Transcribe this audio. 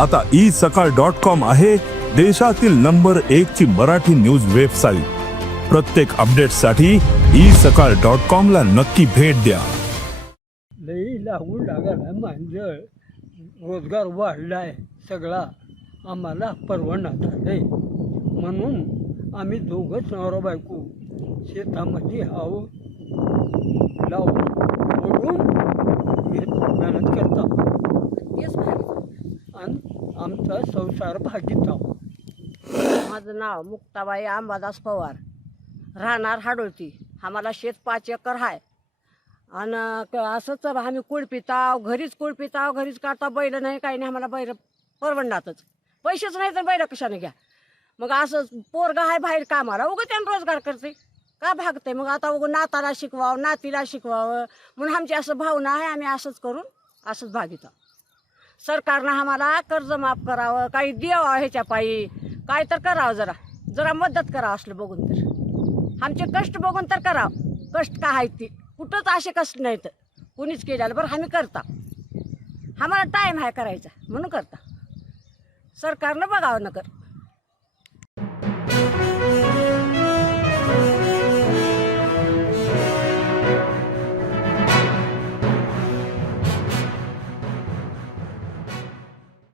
आता isakal.com आहे देशातील नंबर 1 ची मराठी न्यूज वेबसाईट। प्रत्येक अपडेटसाठी isakal.com ला नक्की भेट द्या। लई लागून लागायला मांजर रोजगार वाढलाय सगळा, आम्हाला परवडणार झालंय म्हणून आम्ही दोघंच नवरा बायको शेतामध्ये आहो लावून ओढून मेहनत करता आणि आमचा संसार भागीत आहो। माझं नाव मुक्ताबाई अंबादास पवार, राहणार हाडोळती। आम्हाला शेत 5 एकर आहे आणि असंच आम्ही कुळपिताव, घरीच कुळपिताव, घरीच काढता, बैल नाही काही नाही, आम्हाला बैल परवडणारच, पैसेच नाही तर बैल कशाने घ्या। मग असं पोरगा आहे बाहेर कामाला, उगं त्यानं रोजगार करते का भागते। मग आता उगं नाताला शिकवावं, नातीला शिकवावं म्हणून आमची असं भावना आहे, आम्ही असंच करून असंच भागित आहोत। सरकारनं आम्हाला कर्ज माफ करावं, काही द्यावं, ह्याच्या पायी काय तर करावं, जरा जरा मदत करावं असलं बघून तर, आमचे कष्ट बघून तर करावं। कष्ट काय आहेत ती कुठंच असे कष्ट नाहीत कुणीच केलेलं, बरं आम्ही करता, आम्हाला टाईम आहे करायचा म्हणून करता। सरकारनं बघावं नकर।